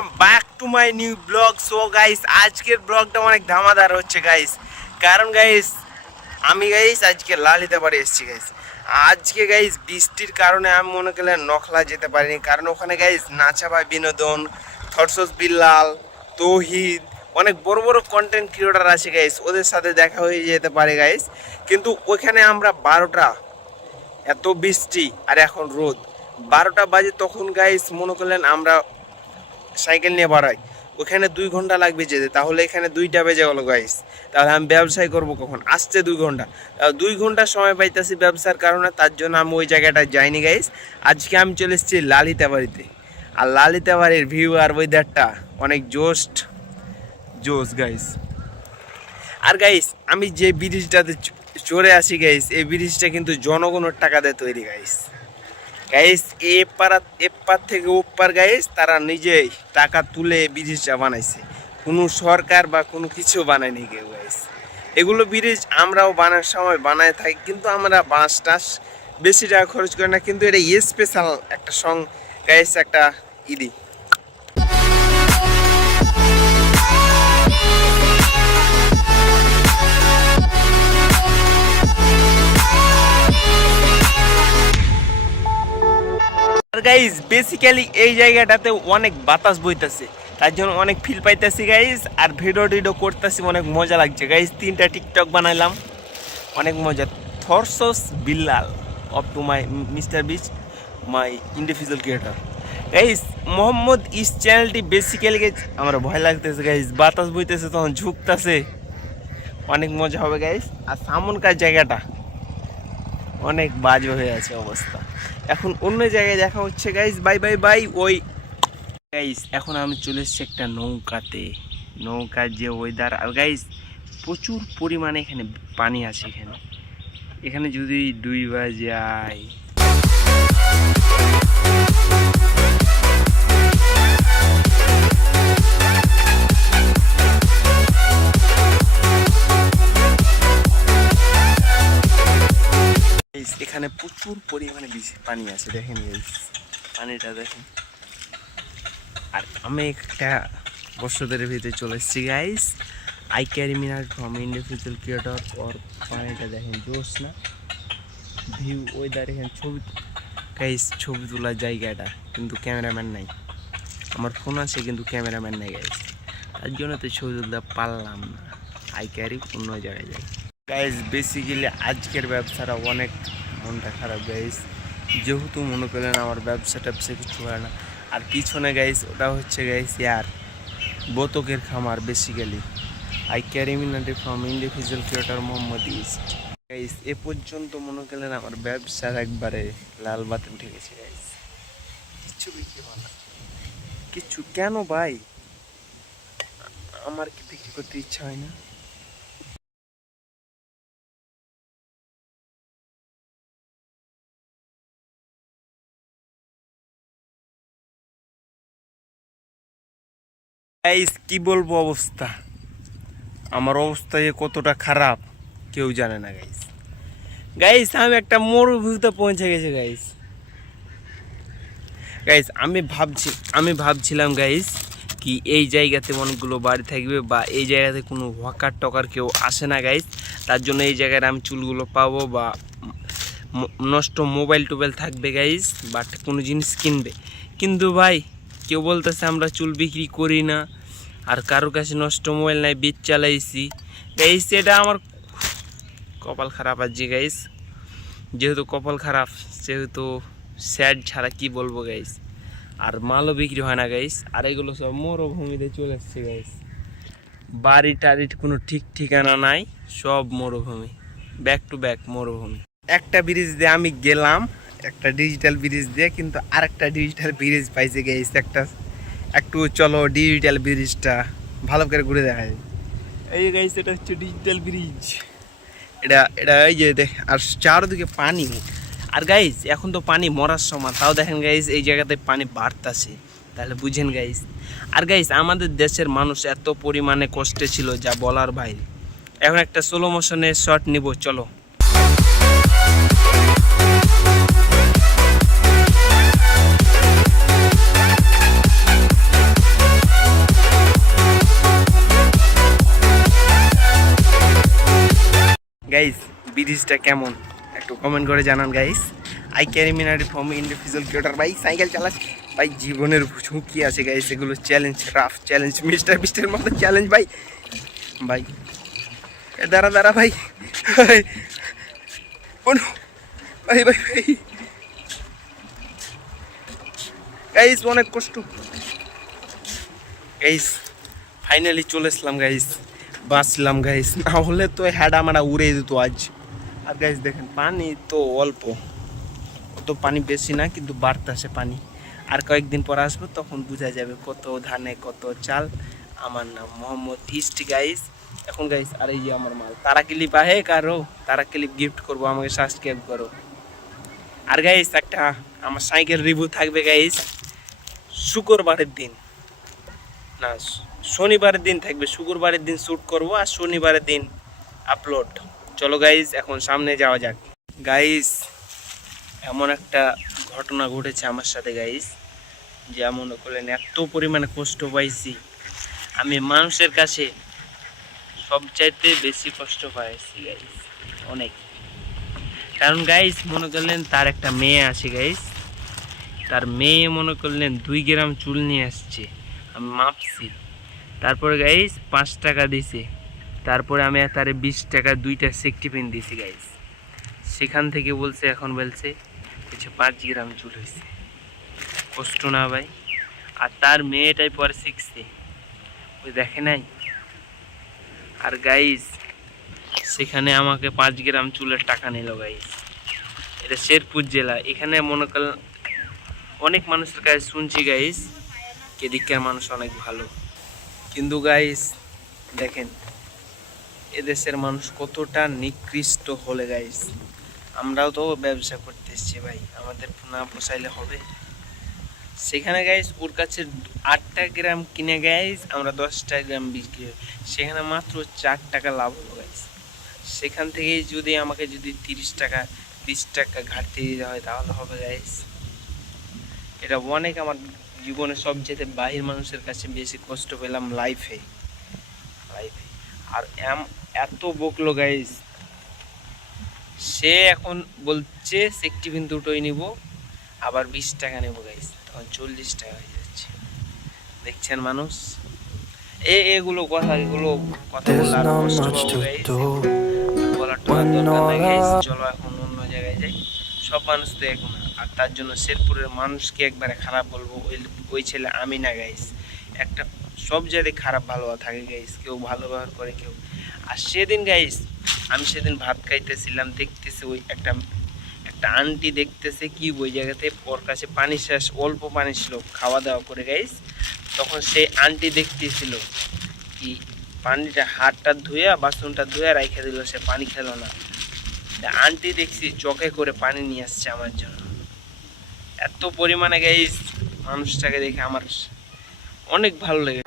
Welcome back to my new blog. So guys, আজকের ব্লগটা অনেক ধামাদার হচ্ছে গাইস, কারণ গাইস আমি আজকে লালিতাবাড়ি এসেছি গাইস। আজকে গাইস বৃষ্টির কারণে আমি মনে করলে নখলা যেতে পারিনি, কারণ ওখানে গাইস নাচাবা বিনোদন, থরসস বিল্লাল, তৌহিদ, অনেক বড় বড় কন্টেন্ট ক্রিয়েটর আছে গাইস, ওদের সাথে দেখা হয়ে যেতে পারে গাইস। কিন্তু ওইখানে আমরা 12টা, এত বৃষ্টি আর এখন রোদ, 12টা বাজে তখন গাইস মনে করলেন আমরা সাইকেল নিয়ে বাড়াই, ওখানে 2 ঘন্টা লাগবে যেতে, তাহলে এখানে 2টা বেজে গেলো গাইস। তাহলে আমি ব্যবসায় করবো কখন? আসতে 2 ঘন্টা, 2 ঘন্টা সময় পাইতেছি ব্যবসার কারণে, তার জন্য আমি ওই জায়গাটা যাইনি গাইস। আজকে আমি চলে এসেছি লালিতাবাড়িতে, আর লালিতাবাড়ির ভিউ আর ওয়েদারটা অনেক জোশ গাইস। আর গাইস আমি যে ব্রিজটাতে চড়ে আসি গাইস, এই ব্রিজটা কিন্তু জনগণের টাকা দিয়ে তৈরি গাইস। গাইস এপার থেকে ওপার গাইস তারা নিজেই টাকা তুলে ব্রিজটা বানাইছে, কোনো সরকার বা কোনো কিছু বানায়নি কেউ গাইস। এগুলো ব্রিজ আমরাও বানার সময় বানায় থাকি, কিন্তু আমরা বাঁশ টাস বেশি টাকা খরচ করি না, কিন্তু এটা স্পেশাল একটা সং গাইস, একটা ইদি। গাইস বেসিক্যালি এই জায়গাটাতে অনেক বাতাস বইতেছে, তার জন্য অনেক ফিল পাইতেছি গাইস। আর ভিডিও টিডিও করতেছি, অনেক মজা লাগছে গাইস। 3টা টিকটক বানাইলাম, অনেক মজা। থরসস বিল্লাল off to my Mr Beast, my individual creator guys. Mohammad ইস চ্যানেলটি বেসিক্যালি গাইস আমার ভয় লাগতেছে গাইস, বাতাস বইতেছে তখন ঝুঁকতেছে, অনেক মজা হবে গাইস। আর সামনকার জায়গাটা অনেক বাজে হয়ে আছে অবস্থা। এখন অন্য জায়গায় দেখা হচ্ছে গাইস, বাই বাই বাই। ওই গাইস এখন আমি চলে এসেছি একটা নৌকাতে, নৌকার যে ওয়েদার, আর গাইস প্রচুর পরিমাণে এখানে পানি আছে। এখানে যদি ডুইবা যায়, এখানে প্রচুর পরিমাণে পানি আছে, দেখেন পানিটা দেখেন। আর আমি একটা বর্ষদের ভিতরে চলে এসেছি guys, I Carry Minati from individual creator. ওর পানিটা দেখেন জোস না, ভিউ ওয়েদার। এখানে ছবি গাইস, ছবি তোলার জায়গাটা, কিন্তু ক্যামেরাম্যান নাই। আমার ফোন আছে কিন্তু ক্যামেরাম্যান নাই গাইস, তার জন্য তো ছবি তুলতে পারলাম না। আই ক্যারি অন্য জায়গায় যাই গাইস। বেসিক্যালি আজকের ব্যবসাটা অনেক মনটা খারাপ গাইস, যেহেতু মনে করলেন আমার ব্যবসা ট্যাবসা কিছু হয় না। আর পিছনে গাইস ওটা হচ্ছে গাইস ইয়ার বতকের খামার। Basically I Carry Minati from individual creator Mohammad ইস্ট গাইস। এ পর্যন্ত মনে করলেন আমার ব্যবসার একবারে লাল বাতি উঠে গেছে গাইস, কিচ্ছু বিক্রি হয় না কিচ্ছু। কেন ভাই, আমার কি বিক্রি করতে ইচ্ছা হয় না? গাইস কি বলবো অবস্থা, আমার অবস্থা যে কতটা খারাপ কেউ জানে না গাইস। গাইস আমি একটা মরুভূমিতে পৌঁছে গেছি গাইস। গাইস আমি ভাবছিলাম গাইস কি এই জায়গাতে অনেকগুলো বাড়ি থাকবে, বা এই জায়গাতে কোনো হকার টকার কেউ আসে না গাইস, তার জন্য এই জায়গায় আমি চুলগুলো পাবো, বা নষ্ট মোবাইল টোবাইল থাকবে গাইস, বাট কোনো জিনিস কিনবে। কিন্তু ভাই কেউ বলতেছে আমরা চুল বিক্রি করি না, আর কারোর কাছে নষ্ট মোবাইল নাই, বিচ চালাইছি গাইস। এটা আমার কপাল খারাপ আজকে গাইস, যেহেতু কপাল খারাপ সেহেতু স্যাড ছাড়া কি বলবো গাইস। আর মালও বিক্রি হয় না গাইস, আর এগুলো সব মরুভূমিতে চলে এসছে গাইস। বাড়ি টাড়ির কোনো ঠিক ঠিকানা নাই, সব মরুভূমি, ব্যাক টু ব্যাক মরুভূমি। একটা ব্রিজ দিয়ে আমি গেলাম, একটা ডিজিটাল ব্রিজ দিয়ে, কিন্তু আরেকটা ডিজিটাল ব্রিজ পাইছে গাইস। একটু চলো ডিজিটাল ব্রিজটা ভালো করে ঘুরে দেখা যায়। এই গাইস এটা হচ্ছে ডিজিটাল ব্রিজ, এটা এই যে দেখ, আর চারদিকে পানি। আর গাইস এখন তো পানি মরার সময়, তাও দেখেন গাইস এই জায়গাতে পানি বাড়তেছে, তাহলে বুঝেন গাইস। আর গাইস আমাদের দেশের মানুষ এত পরিমাণে কষ্টে ছিল যা বলার বাইরে। এখন একটা স্লো মোশনের শট নিব, চলো। গাইস ব্রিজটা কেমন একটু কমেন্ট করে জানান guys. I Carry Minati from individual creator ভাই সাইকেল চালাস ভাই, জীবনের ঝুঁকি আছে গাইস, এগুলো চ্যালেঞ্জ, রাফ চ্যালেঞ্জ, মিস্টার বিস্টের মতো চ্যালেঞ্জ ভাই। ভাই দাঁড়া দাঁড়া ভাই, ভাই ভাই ভাই গাইস অনেক কষ্ট গাইস, ফাইনালি চলে এসলাম গাইস, বাঁচলাম গাইস, না হলে তো হ্যাডা মারা উড়ে দিত আজ। আর গাইস দেখেন পানি তো অল্প, অত পানি বেশি না, কিন্তু বাড়তেছে পানি। আর কয়েকদিন পর আসবো তখন বোঝা যাবে কত ধানে কত চাল। আমার নাম মোহাম্মদ ইস্ট গাইস। এখন গাইস আর এই যে আমার মাল তারা ক্লিপ আহে কারো, তারা ক্লিপ গিফট করবো, আমাকে সাবস্ক্রাইব করো। আর গাইস একটা আমার সাইকেল রিভিউ থাকবে গাইস শুক্রবারের দিন, না শনিবারের দিন থাকবে, শুক্রবারের দিন শ্যুট করব আর শনিবারের দিন আপলোড। চলো গাইস এখন সামনে যাওয়া যাক। গাইস এমন একটা ঘটনা ঘটেছে আমার সাথে গাইস, যে মনে করলেন এত পরিমাণে কষ্ট পাইছি আমি, মানুষের কাছে সবচাইতে বেশি কষ্ট পাইছি গাইস অনেক। কারণ গাইস মনে করলেন তার একটা মেয়ে আছে গাইস, তার মেয়ে মনে করলেন 2 গ্রাম চুল নিয়ে আসছে, আমি মাপছি। তারপরে গাইস 5 টাকা দিছে, তারপরে আমি তারে 20 টাকা 2টা সেফটি পিন দিছি গাইস। সেখান থেকে বলছে এখন বলছে 5 গ্রাম চুল হয়েছে। কষ্ট না ভাই? আর তার মেয়েটাই পরে শিখছে, ওই দেখে নাই। আর গাইস সেখানে আমাকে 5 গ্রাম চুলের টাকা নিল গাইস। এটা শেরপুর জেলা, এখানে মনে করেন অনেক মানুষের কাছে শুনছি গাইস এদিককার মানুষ অনেক ভালো, কিন্তু গাইস দেখেন এদেশের মানুষ কতটা নিকৃষ্ট হলে গাইস। আমরাও তো ব্যবসা করতে এসছি ভাই, আমাদের না পোষাইলে হবে? সেখানে গাইস ওর কাছে 8টা গ্রাম কিনে গাইস আমরা 10টা গ্রাম বিক্রি, সেখানে মাত্র 4 টাকা লাভ হলো গাইস। সেখান থেকে যদি আমাকে যদি 30 টাকা 20 টাকা ঘাটতি দিতে হয় তাহলে হবে গাইস? এটা অনেক আমার জীবনে সবচেয়ে বাহির মানুষের কাছে বেশি কষ্ট পেলাম লাইফে। আর এত বকলো গাইস, সে এখন বলছে সেফটি পিন দুটোই নিব, আবার 20 টাকা নেব গাইস, তখন 40 টাকা হয়ে যাচ্ছে। দেখছেন মানুষ, এগুলো কথা বলে আর কষ্ট পাবো গাইস, বলার তো আর দরকার নাই গাইস। চলো এখন অন্য জায়গায় যাই, সব মানুষ তো এক না। আর তার জন্য শেরপুরের মানুষকে একবারে খারাপ বলবো ওই ছেলে আমি না গাইস। একটা সব জায়গায় খারাপ ভালো থাকে গাইস, কেউ ভালো ব্যবহার করে কেউ। আর সেদিন গাইস আমি সেদিন ভাত খাইতেছিলাম, দেখতেছি ওই একটা আন্টি দেখতেছে কি ওই জায়গাতে ওর কাছে পানি শেষ, অল্প পানি ছিল, খাওয়া দাওয়া করে গাইস। তখন সেই আন্টি দেখতেছিল কি পানিটা হাতটা ধুয়ে বাসনটা ধুয়ে রাইখে দিল, সে পানি খেলো না। আন্টি দেখছি চোখে করে পানি নিয়ে আসছে আমার জন্য। এত পরিমাণে গাইস মানুষটাকে দেখে আমার অনেক ভালো লেগে।